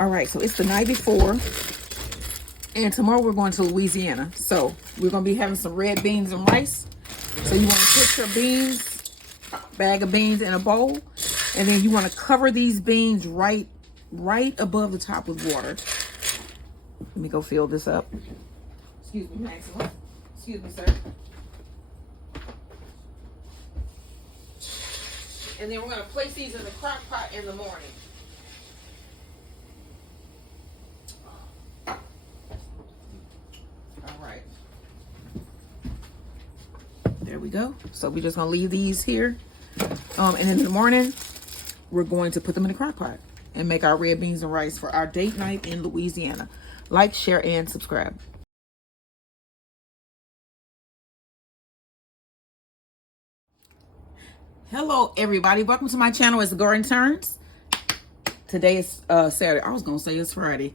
All right, so it's the night before, and tomorrow we're going to Louisiana. So we're going to be having some red beans and rice. So you want to put your beans, bag of beans in a bowl, and then you want to cover these beans right above the top with water. Let me go fill this up. Excuse me, Maxwell. Excuse me, sir. And then we're going to place these in the crock pot in the morning. All right. There we go. So we're just going to leave these here. And in the morning, we're going to put them in the crock pot and make our red beans and rice for our date night in Louisiana. Like, share, and subscribe. Hello, everybody. Welcome to my channel. It's the Garden Turns. Today is Saturday. I was going to say it's Friday.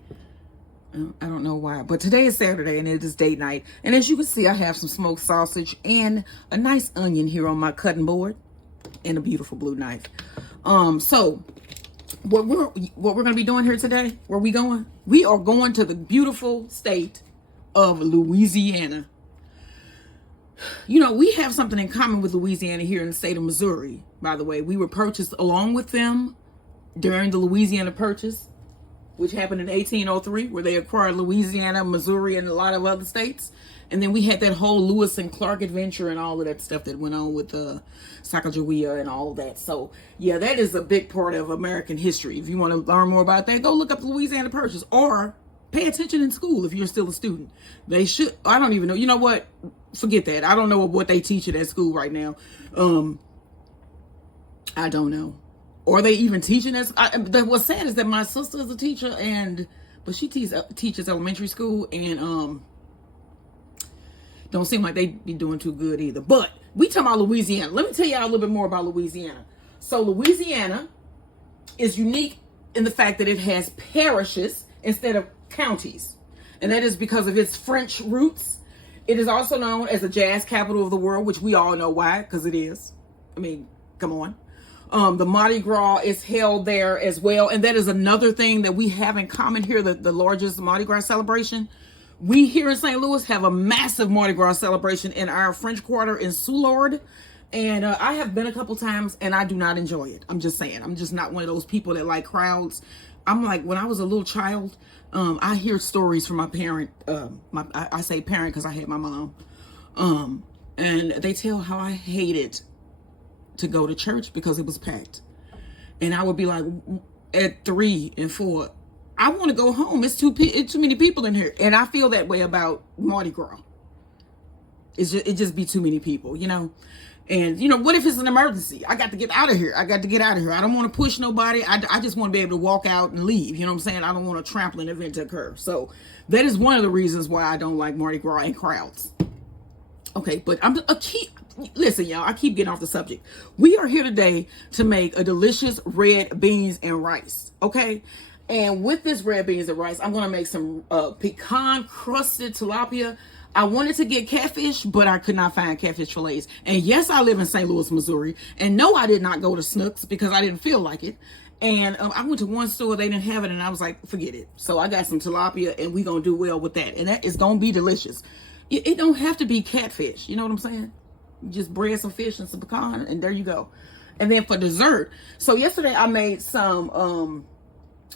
I don't know why, but today is Saturday and it is date night. And as you can see, I have some smoked sausage and a nice onion here on my cutting board and a beautiful blue knife. So what we're going to be doing here today, where we going? We are going to the beautiful state of Louisiana. You know, we have something in common with Louisiana here in the state of Missouri. By the way, we were purchased along with them during the Louisiana Purchase, which happened in 1803, where they acquired Louisiana, Missouri, and a lot of other states. And then we had that whole Lewis and Clark adventure and all of that stuff that went on with Sacagawea and all of that. So, yeah, that is a big part of American history. If you want to learn more about that, go look up the Louisiana Purchase or pay attention in school if you're still a student. They should. I don't even know. You know what? Forget that. I don't know what they teach it at school right now. I don't know. Or they even teaching us. What's sad is that my sister is a teacher, but she teaches elementary school, and don't seem like they be doing too good either. But we talking about Louisiana. Let me tell y'all a little bit more about Louisiana. So Louisiana is unique in the fact that it has parishes instead of counties, and that is because of its French roots. It is also known as the jazz capital of the world, which we all know why, because it is. I mean, come on. The Mardi Gras is held there as well. And that is another thing that we have in common here, the largest Mardi Gras celebration. We here in St. Louis have a massive Mardi Gras celebration in our French Quarter in Soulard. And I have been a couple times and I do not enjoy it. I'm just saying. I'm just not one of those people that like crowds. I'm like, when I was a little child, I hear stories from my parent. I say parent because I had my mom. And they tell how I hated to go to church because it was packed. And I would be like, at 3 and 4, I want to go home. It's too many people in here. And I feel that way about Mardi Gras. It just be too many people, you know. And, you know, what if it's an emergency? I got to get out of here. I don't want to push nobody. I just want to be able to walk out and leave. You know what I'm saying? I don't want a trampling event to occur. So that is one of the reasons why I don't like Mardi Gras and crowds. Okay, but listen, y'all, I keep getting off the subject. We are here today to make a delicious red beans and rice, okay? And with this red beans and rice, I'm going to make some pecan crusted tilapia. I wanted to get catfish, but I could not find catfish fillets. And yes, I live in St. Louis, Missouri. And no, I did not go to Snooks because I didn't feel like it. And I went to one store, they didn't have it, and I was like, forget it. So I got some tilapia, and we're going to do well with that. And that is going to be delicious. It don't have to be catfish. You know what I'm saying? You just bread some fish and some pecan, and there you go. And then for dessert, so yesterday I made some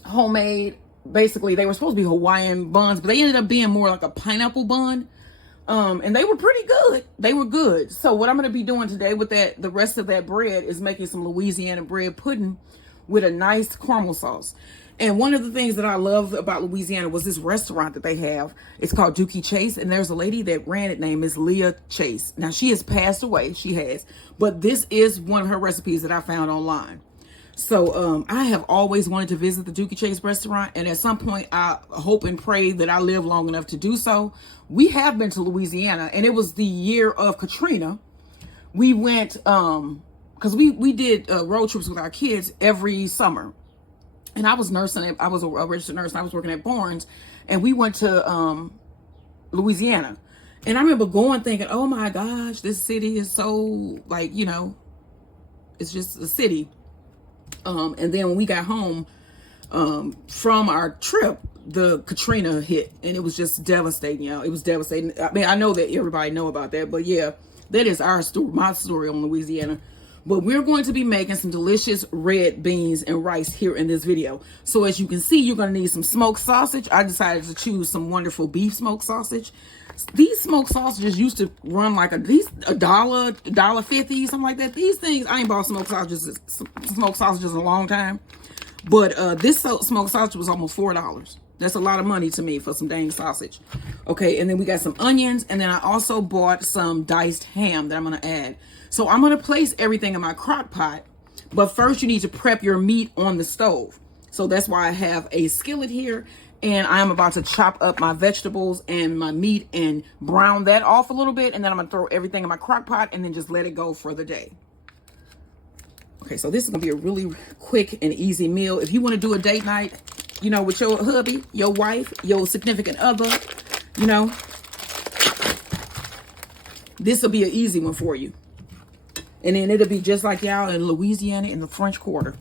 homemade, basically they were supposed to be Hawaiian buns, but they ended up being more like a pineapple bun. And they were pretty good. They were good. So what I'm going to be doing today with the rest of that bread is making some Louisiana bread pudding with a nice caramel sauce. And one of the things that I love about Louisiana was this restaurant that they have. It's called Dookie Chase. And there's a lady that ran it named Miss Leah Chase. Now, she has passed away. She has. But this is one of her recipes that I found online. So I have always wanted to visit the Dookie Chase restaurant. And at some point, I hope and pray that I live long enough to do so. We have been to Louisiana. And it was the year of Katrina. We went, because we did road trips with our kids every summer. And I was nursing. I was a registered nurse. And I was working at Barnes. And we went to Louisiana. And I remember going thinking, oh my gosh, this city is so, like, you know, it's just a city. And then when we got home, from our trip, the Katrina hit, and it was just devastating, y'all. It was devastating. I mean, I know that everybody know about that, but yeah, that is our story, my story on Louisiana. But we're going to be making some delicious red beans and rice here in this video. So as you can see, you're going to need some smoked sausage. I decided to choose some wonderful beef smoked sausage. These smoked sausages used to run like $1, $1.50, something like that. These things, I ain't bought smoked sausages in a long time. But this smoked sausage was almost $4. That's a lot of money to me for some dang sausage. Okay, and then we got some onions, and then I also bought some diced ham that I'm going to add. So I'm going to place everything in my crock pot, but first you need to prep your meat on the stove. So that's why I have a skillet here, and I'm about to chop up my vegetables and my meat and brown that off a little bit, and then I'm going to throw everything in my crock pot and then just let it go for the day. Okay, so this is going to be a really quick and easy meal. If you want to do a date night, you know, with your hubby, your wife, your significant other, you know, this will be an easy one for you. And then it'll be just like y'all in Louisiana in the French Quarter.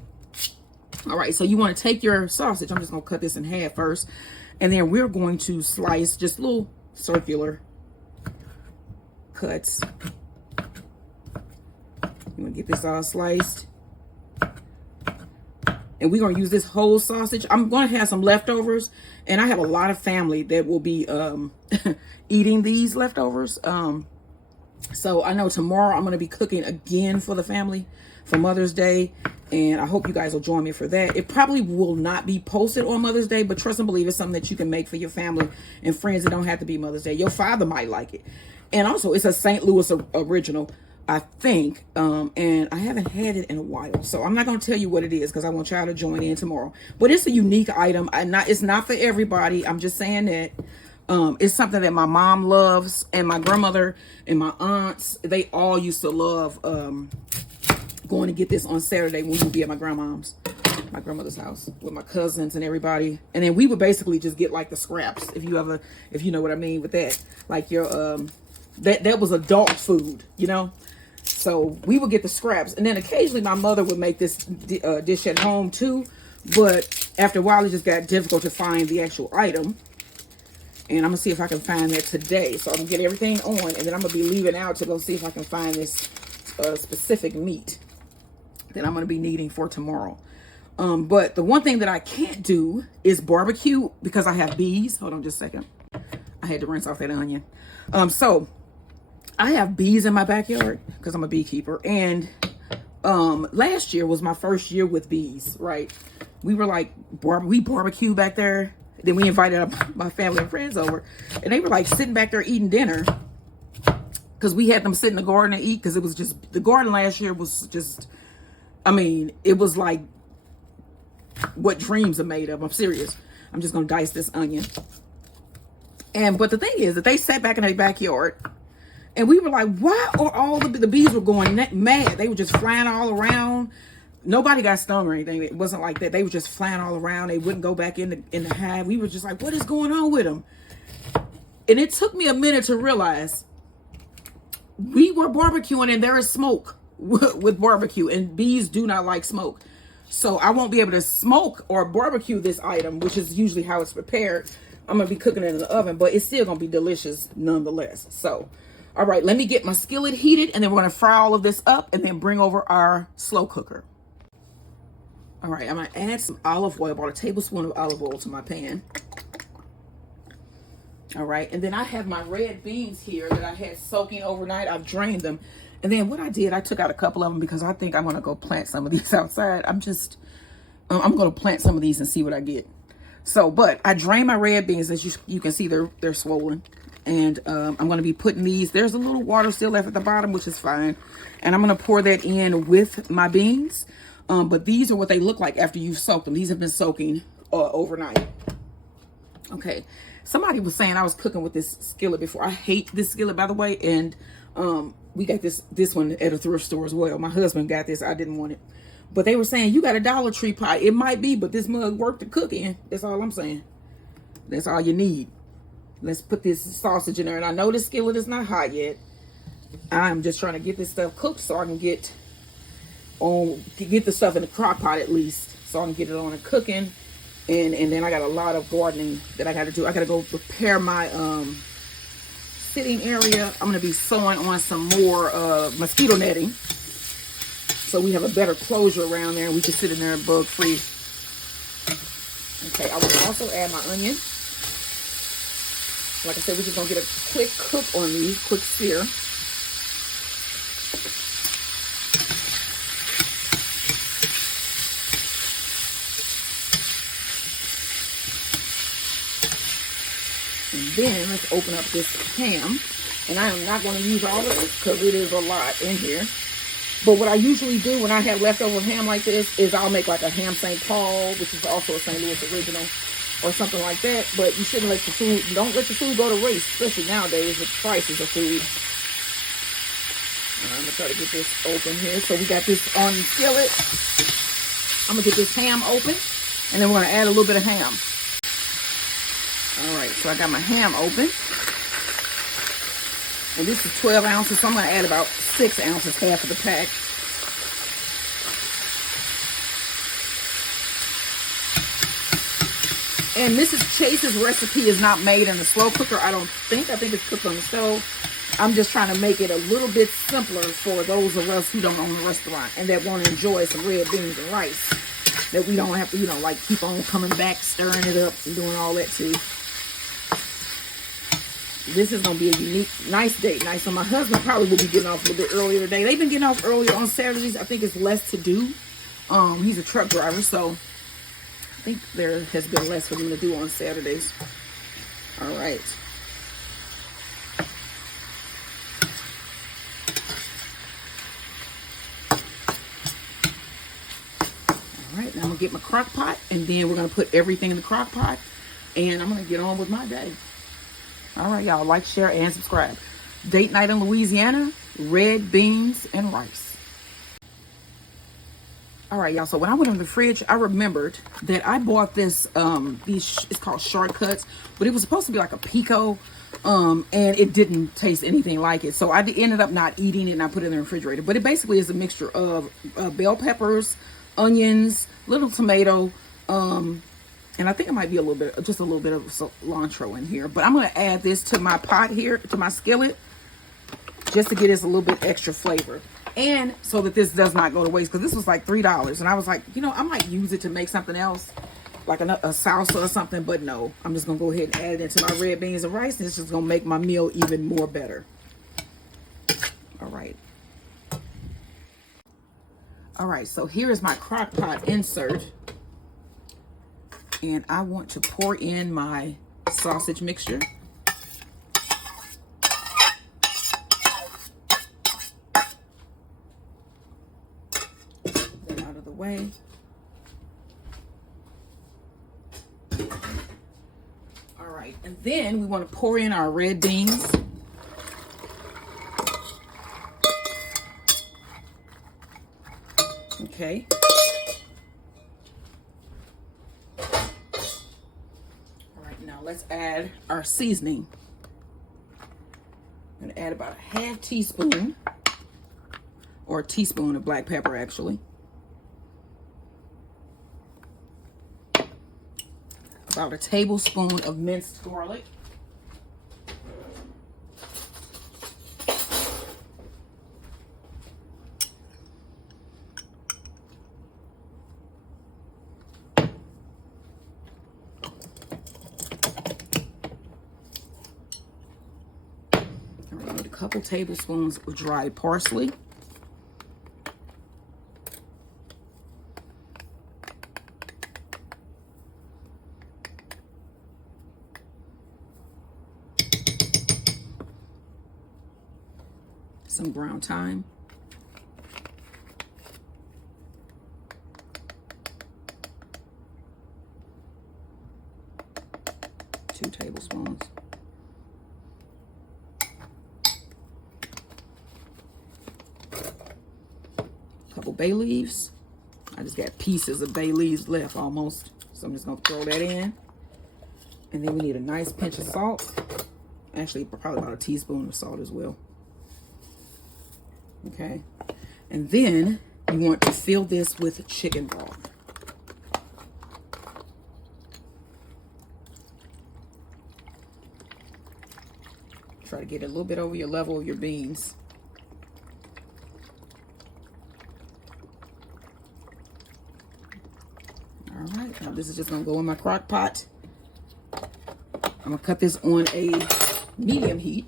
All right, so you want to take your sausage. I'm just going to cut this in half first. And then we're going to slice just little circular cuts. You want to get this all sliced. And we're going to use this whole sausage. I'm going to have some leftovers. And I have a lot of family that will be eating these leftovers. So I know tomorrow I'm going to be cooking again for the family for Mother's Day. And I hope you guys will join me for that. It probably will not be posted on Mother's Day, but trust and believe it's something that you can make for your family and friends. It don't have to be Mother's Day. Your father might like it. And also, it's a St. Louis original, I think. And I haven't had it in a while. So I'm not going to tell you what it is because I want y'all to join in tomorrow. But it's a unique item. It's not for everybody. I'm just saying that. It's something that my mom loves, and my grandmother and my aunts, they all used to love going to get this on Saturday when we would be at my grandmother's house with my cousins and everybody. And then we would basically just get like the scraps, if you know what I mean with that. Like your that was adult food, you know. So we would get the scraps, and then occasionally my mother would make this dish at home too. But after a while, it just got difficult to find the actual item. And I'm going to see if I can find that today. So I'm going to get everything on. And then I'm going to be leaving out to go see if I can find this specific meat that I'm going to be needing for tomorrow. But the one thing that I can't do is barbecue because I have bees. Hold on just a second. I had to rinse off that onion. So I have bees in my backyard because I'm a beekeeper. And last year was my first year with bees, right? We were like, we barbecue back there. Then we invited my family and friends over, and they were like sitting back there eating dinner because we had them sit in the garden and eat, because it was just, the garden last year was just, I mean, it was like what dreams are made of. I'm serious. I'm just going to dice this onion. But the thing is that they sat back in their backyard, and we were like, why are all the bees were going mad? They were just flying all around. Nobody got stung or anything. It wasn't like that. They were just flying all around. They wouldn't go back in the hive. We were just like, what is going on with them? And it took me a minute to realize we were barbecuing, and there is smoke with barbecue, and bees do not like smoke. So I won't be able to smoke or barbecue this item, which is usually how it's prepared. I'm going to be cooking it in the oven, but it's still going to be delicious nonetheless. So, all right, let me get my skillet heated, and then we're going to fry all of this up and then bring over our slow cooker. All right, I'm going to add some olive oil, about a tablespoon of olive oil to my pan. All right, and then I have my red beans here that I had soaking overnight. I've drained them. And then what I did, I took out a couple of them because I think I'm going to go plant some of these outside. I'm going to plant some of these and see what I get. So, but I drained my red beans. As you can see, they're swollen. And I'm going to be putting these, there's a little water still left at the bottom, which is fine. And I'm going to pour that in with my beans. But these are what they look like after you've soaked them. These have been soaking overnight. Okay. Somebody was saying I was cooking with this skillet before. I hate this skillet, by the way. And we got this one at a thrift store as well. My husband got this. I didn't want it. But they were saying, you got a Dollar Tree pot. It might be, but this mug worked to cook in. That's all I'm saying. That's all you need. Let's put this sausage in there. And I know the skillet is not hot yet. I'm just trying to get this stuff cooked so I can get the stuff in the crock pot at least. So I can get it on and cooking. And then I got a lot of gardening that I got to do. I got to go prepare my sitting area. I'm going to be sewing on some more mosquito netting, so we have a better closure around there and we can sit in there bug free. Okay, I will also add my onion. Like I said, we're just going to get a quick cook on these, quick sear. And then let's open up this ham. And I am not going to use all of this because it is a lot in here. But what I usually do when I have leftover ham like this is I'll make like a ham St. Paul, which is also a St. Louis original, or something like that. But you shouldn't let your food, don't let your food go to waste, especially nowadays with prices of food. I'm going to try to get this open here. So we got this on the skillet. I'm going to get this ham open, and then we're going to add a little bit of ham. All right, so I got my ham open. And this is 12 ounces, so I'm going to add about 6 ounces, half of the pack. And Mrs. Chase's recipe is not made in a slow cooker, I don't think. I think it's cooked on the stove. I'm just trying to make it a little bit simpler for those of us who don't own a restaurant and that want to enjoy some red beans and rice. That we don't have to, you know, like keep on coming back, stirring it up and doing all that too. This is going to be a unique, nice date night. So my husband probably will be getting off a little bit earlier today. They've been getting off earlier on Saturdays. I think it's less to do. He's a truck driver, so I think there has been less for him to do on Saturdays. All right. All right, now I'm going to get my crock pot, and then we're going to put everything in the crock pot, and I'm going to get on with my day. All right, y'all, like, share, and subscribe. Date night in Louisiana, red beans and rice. All right, y'all, so when I went in the fridge, I remembered that I bought this, it's called shortcuts, but it was supposed to be like a pico, and it didn't taste anything like it. So I ended up not eating it, and I put it in the refrigerator. But it basically is a mixture of bell peppers, onions, little tomato, and I think it might be just a little bit of cilantro in here. But I'm going to add this to my pot here, to my skillet, just to get us a little bit extra flavor. And so that this does not go to waste, because this was like $3. And I was like, you know, I might use it to make something else, like a salsa or something. But no, I'm just going to go ahead and add it into my red beans and rice. And it's just going to make my meal even more better. All right. All right, so here is my crock pot insert. And I want to pour in my sausage mixture. Get out of the way. All right, and then we want to pour in our red beans. Okay. Now let's add our seasoning. I'm going to add about a half teaspoon, or a teaspoon of black pepper actually. About a tablespoon of minced garlic. Couple tablespoons of dried parsley. Some ground thyme. 2 tablespoons. Couple bay leaves. I just got pieces of bay leaves left almost, so I'm just gonna throw that in. And then we need a nice pinch of salt. Actually, probably about a teaspoon of salt as well. Okay, and then you want to fill this with chicken broth. Try to get it a little bit over your level of your beans. All right, now this is just gonna go in my crock pot. I'm gonna cut this on a medium heat,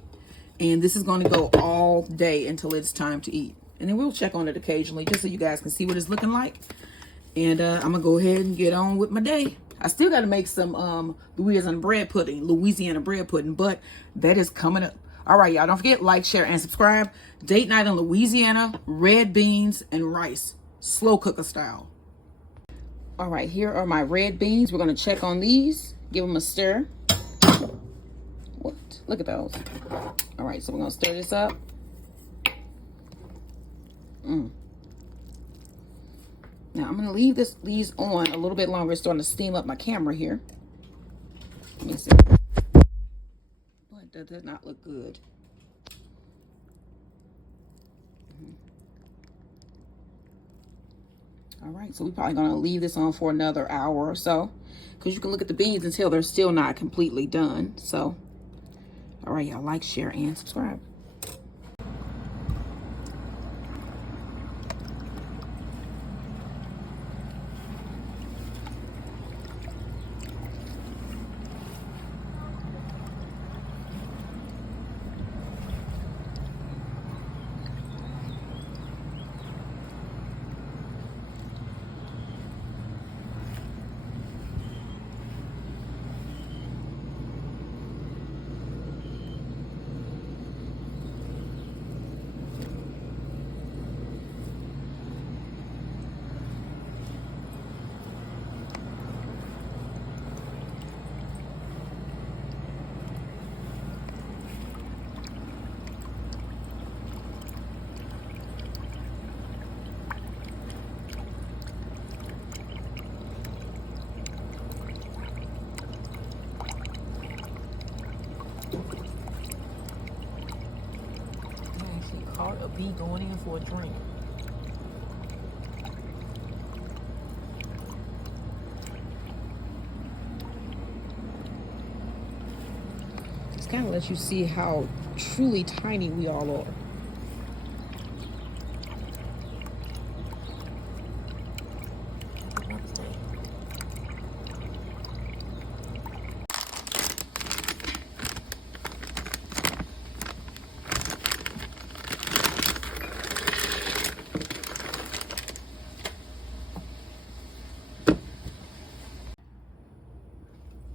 and this is gonna go all day until it's time to eat. And then we'll check on it occasionally just so you guys can see what it's looking like. And I'm gonna go ahead and get on with my day. I still gotta make some Louisiana bread pudding, but that is coming up. All right, y'all, don't forget, like, share, and subscribe. Date night in Louisiana, red beans and rice, slow cooker style. All right, here are my red beans. We're gonna check on these, give them a stir. What? Look at those. All right, so we're gonna stir this up. Now I'm gonna leave these on a little bit longer. It's starting to steam up my camera here. Let me see. But that does not look good. All right, so we're probably gonna leave this on for another hour or so, because you can look at the beans until they're still not completely done. So, all right, y'all, like, share, and subscribe. Caught a bee going in for a drink. This kind of lets you see how truly tiny we all are.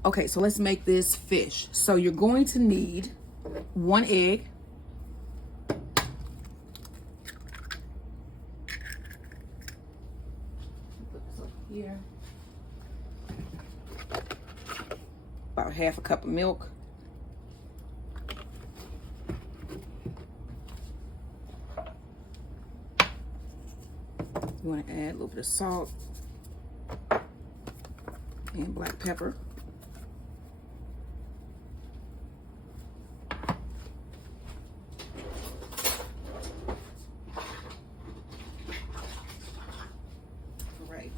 Okay, so let's make this fish. So you're going to need 1 egg, put this up here, about 1/2 cup of milk, you want to add a little bit of salt and black pepper.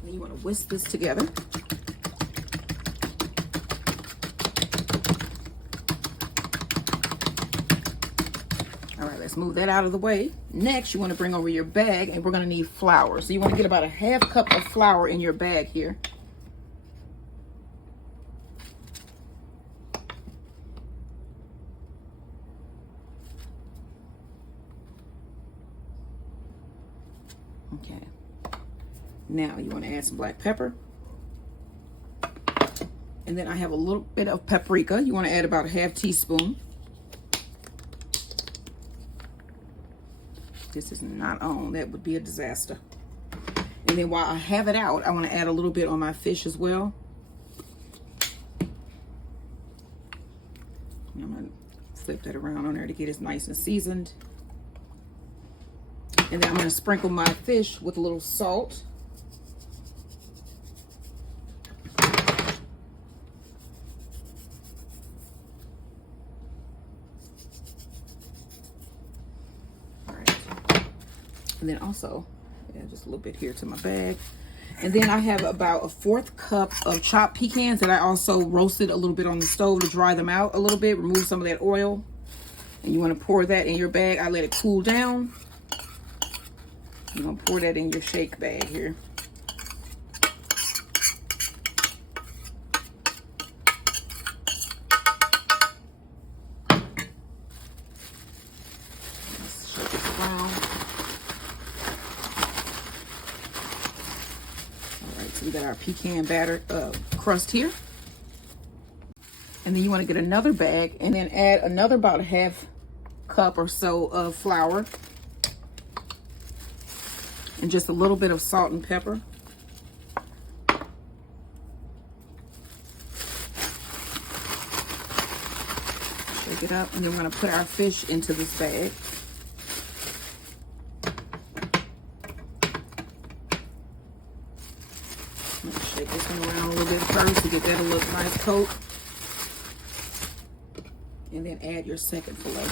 Then you want to whisk this together. All right, let's move that out of the way. Next, you want to bring over your bag, and we're going to need flour. So you want to get about 1/2 cup of flour in your bag here. Okay. Now you want to add some black pepper. And then I have a little bit of paprika. You want to add about 1/2 teaspoon. This is not on. That would be a disaster. And then while I have it out, I want to add a little bit on my fish as well. And I'm going to flip that around on there to get it nice and seasoned. And then I'm going to sprinkle my fish with a little salt. And then also, just a little bit here to my bag. And then I have about 1/4 cup of chopped pecans that I also roasted a little bit on the stove to dry them out a little bit, remove some of that oil. And you want to pour that in your bag. I let it cool down. You're going to pour that in your shake bag here. Let's shake it around. All right, so we got our pecan batter crust here. And then you want to get another bag and then add another about a half cup or so of flour and just a little bit of salt and pepper. Shake it up, and then we're going to put our fish into this bag. I'm going to shake this one around a little bit first to get that a little nice coat. And then add your second fillet.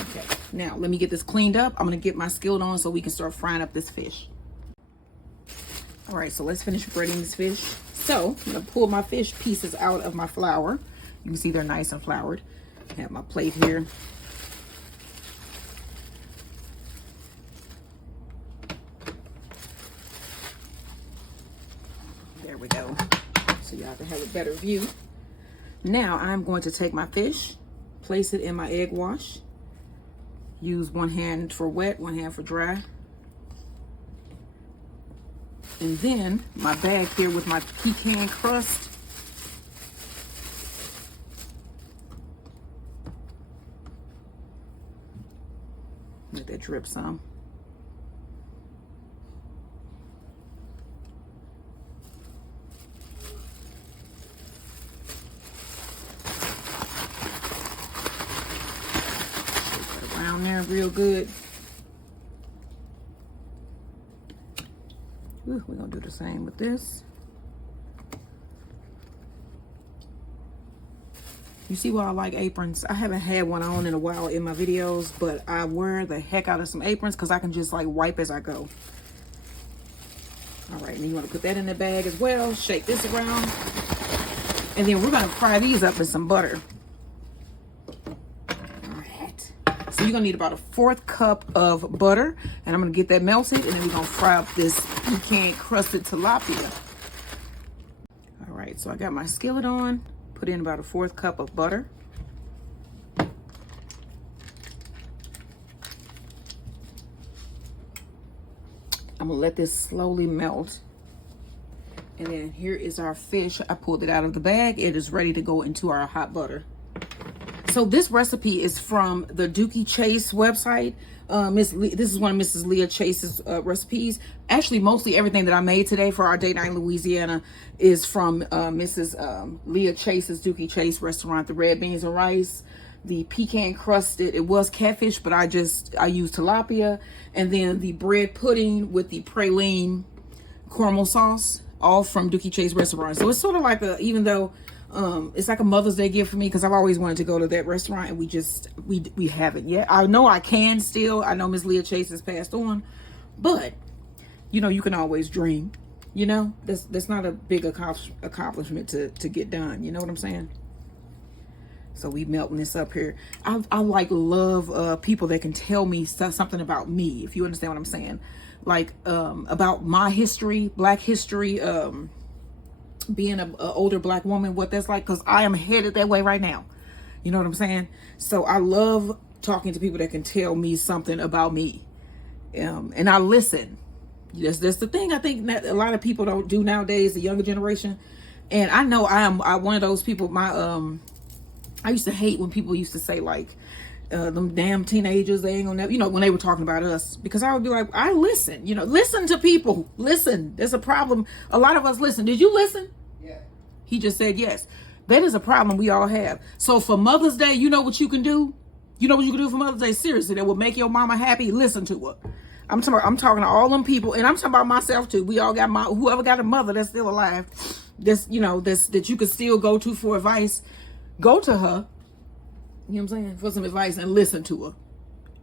Okay, now let me get this cleaned up. I'm gonna get my skillet on so we can start frying up this fish. All right, so let's finish breading this fish. So I'm gonna pull my fish pieces out of my flour. You can see they're nice and floured. I have my plate here. There we go. So y'all can have a better view. Now I'm going to take my fish, place it in my egg wash. Use one hand for wet, one hand for dry. And then my bag here with my pecan crust. Let that drip some. There real good. Ooh, we're gonna do the same with this. You see why I like aprons? I haven't had one on in a while in my videos, but I wear the heck out of some aprons because I can just like wipe as I go. All right, and you want to put that in the bag as well. Shake this around, and then we're gonna fry these up in some butter. So you're gonna need about a 1/4 cup of butter, and I'm gonna get that melted, and then we're gonna fry up this pecan crusted tilapia. All right, so I got my skillet on, put in about a 1/4 cup of butter. I'm gonna let this slowly melt. And then here is our fish. I pulled it out of the bag. It is ready to go into our hot butter. So this recipe is from the Dookie Chase website. This is one of Mrs. Leah Chase's recipes. Actually, mostly everything that I made today for our date night in Louisiana is from Mrs. Leah Chase's Dookie Chase restaurant. The red beans and rice, the pecan crusted, it was catfish, but I used tilapia, and then the bread pudding with the praline caramel sauce, all from Dookie Chase restaurant. So it's sort of like even though it's like a Mother's Day gift for me, because I've always wanted to go to that restaurant, and we haven't yet. I know I can still. I know Miss Leah Chase has passed on, but you know, you can always dream. You know, that's not a big accomplishment to get done. You know what I'm saying? So we melting this up here. I love people that can tell me something about me, if you understand what I'm saying, like about my history, Black history. Being an older Black woman, what that's like, because I am headed that way right now. You know what I'm saying? So I love talking to people that can tell me something about me, and I listen. That's the thing I think that a lot of people don't do nowadays, the younger generation. And I know I'm one of those people. I used to hate when people used to say like, them damn teenagers, they ain't gonna never, you know, when they were talking about us, because I would be like, I listen, you know, listen to people, listen. There's a problem. A lot of us listen. Did you listen? Yeah. He just said yes. That is a problem we all have. So for Mother's Day, you know what you can do? You know what you can do for Mother's Day? Seriously, that will make your mama happy. Listen to her. I'm talking to all them people, and I'm talking about myself too. We all got whoever got a mother that's still alive, that you could still go to for advice. Go to her. You know what I'm saying? For some advice, and listen to her.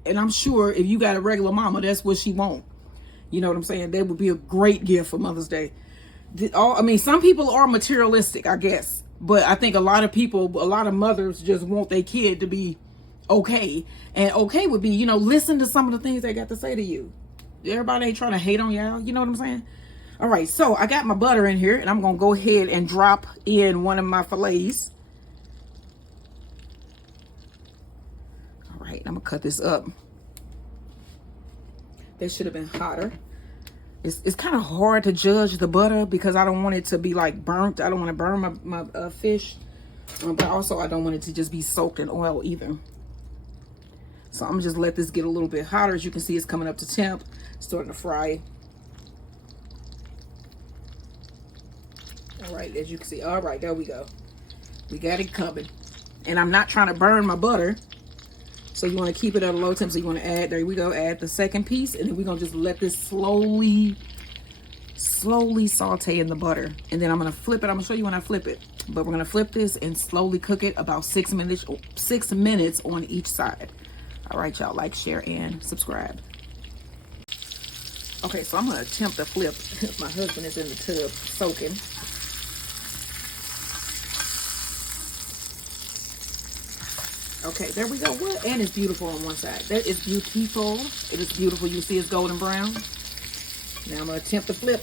And I'm sure if you got a regular mama, that's what she want. You know what I'm saying? They would be a great gift for Mother's Day. I mean, some people are materialistic, I guess. But I think a lot of people, a lot of mothers just want their kid to be okay. And okay would be, you know, listen to some of the things they got to say to you. Everybody ain't trying to hate on y'all. You know what I'm saying? All right, so I got my butter in here, and I'm going to go ahead and drop in one of my fillets. All right, I'm going to cut this up. They should have been hotter. It's kind of hard to judge the butter because I don't want it to be like burnt. I don't want to burn my fish. But also I don't want it to just be soaked in oil either. So I'm going to just let this get a little bit hotter. As you can see, it's coming up to temp. It's starting to fry. All right, as you can see. All right, there we go. We got it coming. And I'm not trying to burn my butter. So you want to keep it at a low temp. So you want to add, there we go, add the second piece. And then we're going to just let this slowly saute in the butter. And then I'm going to flip it. I'm going to show you when I flip it. But we're going to flip this and slowly cook it about 6 minutes on each side. All right, y'all, like, share, and subscribe. Okay, so I'm going to attempt to flip. My husband is in the tub soaking. Okay, there we go. What? And it's beautiful on one side. That is beautiful. It is beautiful. You see it's golden brown. Now I'm going to attempt to flip.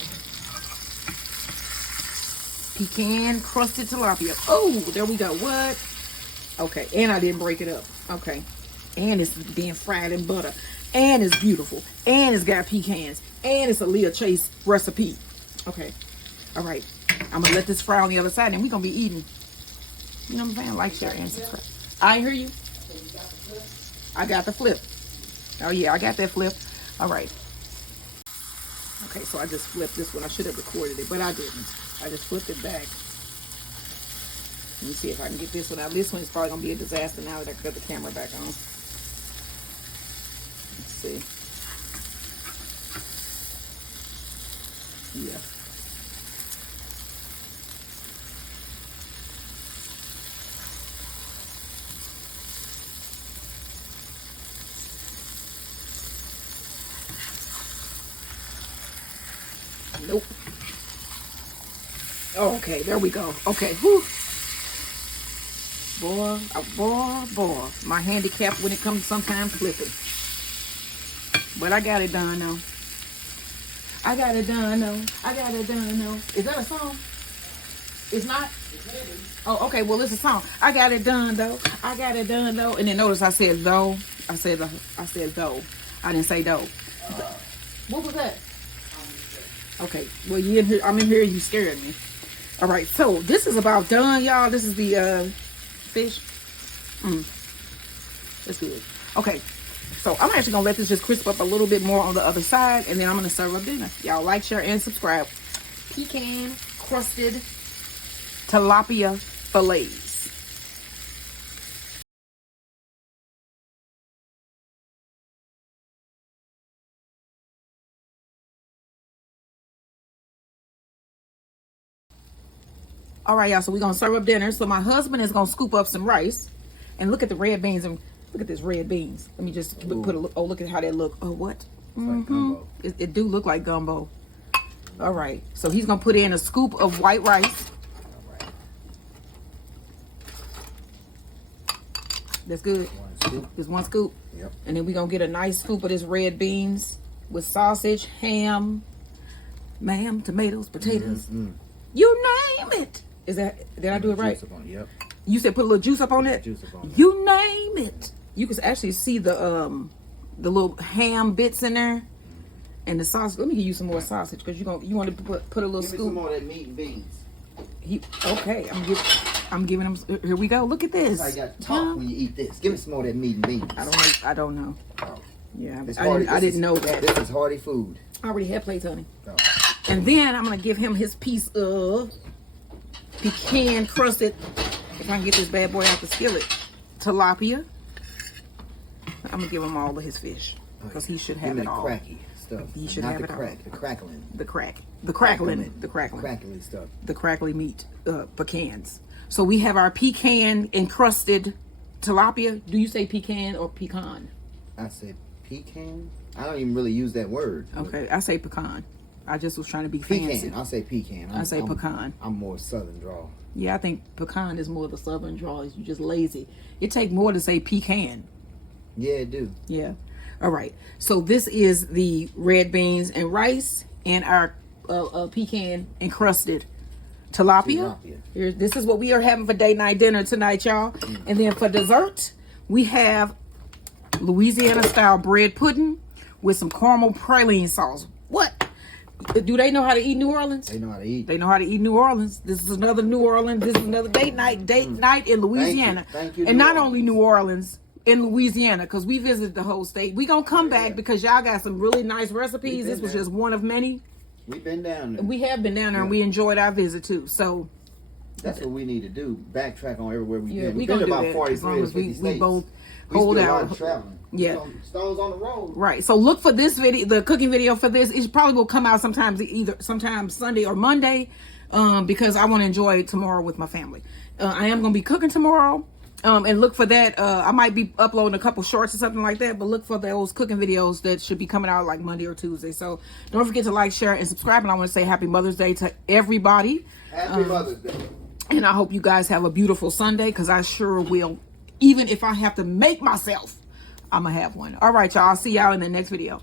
Pecan Crusted Tilapia. Oh, there we go. What? Okay, and I didn't break it up. Okay. And it's being fried in butter. And it's beautiful. And it's got pecans. And it's a Leah Chase recipe. Okay. All right. I'm going to let this fry on the other side, and we're going to be eating. You know what I'm saying? Like, share, and subscribe. I hear you. I got the flip. Oh yeah, I got that flip. All right. Okay, so I just flipped this one. I should have recorded it, but I didn't. I just flipped it back. Let me see if I can get this one out. This one is probably gonna be a disaster now that I cut the camera back on. Let's see. Yeah. Nope. Oh, okay, there we go. Okay, whew. Boy. My handicap when it comes to sometimes flipping. But I got it done though. I got it done though. Is that a song? It's not? Oh, okay, well it's a song. I got it done though. And then notice I said though. I said though. I didn't say though. What was that? Okay, well you in here, I'm in here, you scared me. All right, so this is about done, y'all. This is the fish. That's good. Okay, so I'm actually gonna let this just crisp up a little bit more on the other side, and then I'm gonna serve up dinner. Y'all like, share, and subscribe. Pecan Crusted Tilapia fillets. All right, y'all, so we're going to serve up dinner. So my husband is going to scoop up some rice. And look at the red beans. And look at this red beans. Let me just put a look. Oh, look at how they look. Oh, what? Like gumbo. It do look like gumbo. All right. So he's going to put in a scoop of white rice. All right. That's good. One scoop. Just one scoop. Yep. And then we're going to get a nice scoop of this red beans with sausage, ham, tomatoes, potatoes. Mm-hmm. You name it. Did I do it right? Yep. You said put a little juice up on it? Juice up on you name it. You can actually see the little ham bits in there and the sausage. Let me give you some more sausage because you want to put a little Give scoop. me some more of that meat and beans. Okay, I'm giving him. Here we go. Look at this. I got to talk when you eat this. Give me some more of that meat and beans. I don't know. Oh. Yeah, I Hearty, didn't know that. This is hearty food. I already had plates, honey. Oh. And then I'm gonna give him his piece of pecan crusted. If I can get this bad boy out the skillet, tilapia. I'm gonna give him all of his fish because he should have Give me it the all. cracky stuff. He should Not have the it crack, all. the crackling. The crackling Crackly stuff. the crackly meat, pecans. So we have our pecan encrusted tilapia. Do you say pecan or pecan? I said pecan. I don't even really use that word. Okay, I say pecan. I just was trying to be fancy. Pecan. I'll say pecan. I say pecan. I'm more southern draw. Yeah, I think pecan is more of the southern draw. You're just lazy. It take more to say pecan. Yeah, it do. Yeah. All right. So this is the red beans and rice and our pecan encrusted tilapia. This is what we are having for date night dinner tonight, y'all. And then for dessert, we have Louisiana style bread pudding with some caramel praline sauce. What? Do they know how to eat New Orleans? They know how to eat. They know how to eat New Orleans. This is another New Orleans. This is another date night in Louisiana. Thank you, and not only New Orleans, in Louisiana, because we visited the whole state. We gonna come back because y'all got some really nice recipes. This was just one of many. We've been down there. We have been down there and we enjoyed our visit too. So that's what we need to do. Backtrack on everywhere we've been. We've been been about 43 as long as we both hold out. Traveling. Yeah. Stones on the road. Right. So look for this video, the cooking video for this. It probably will come out sometime Sunday or Monday, because I want to enjoy it tomorrow with my family. I am going to be cooking tomorrow. And look for that. I might be uploading a couple shorts or something like that, but look for those cooking videos that should be coming out like Monday or Tuesday. So don't forget to like, share, and subscribe. And I want to say happy Mother's Day to everybody. Happy Mother's Day. And I hope you guys have a beautiful Sunday, because I sure will. Even if I have to make myself, I'm going to have one. All right, y'all. I'll see y'all in the next video.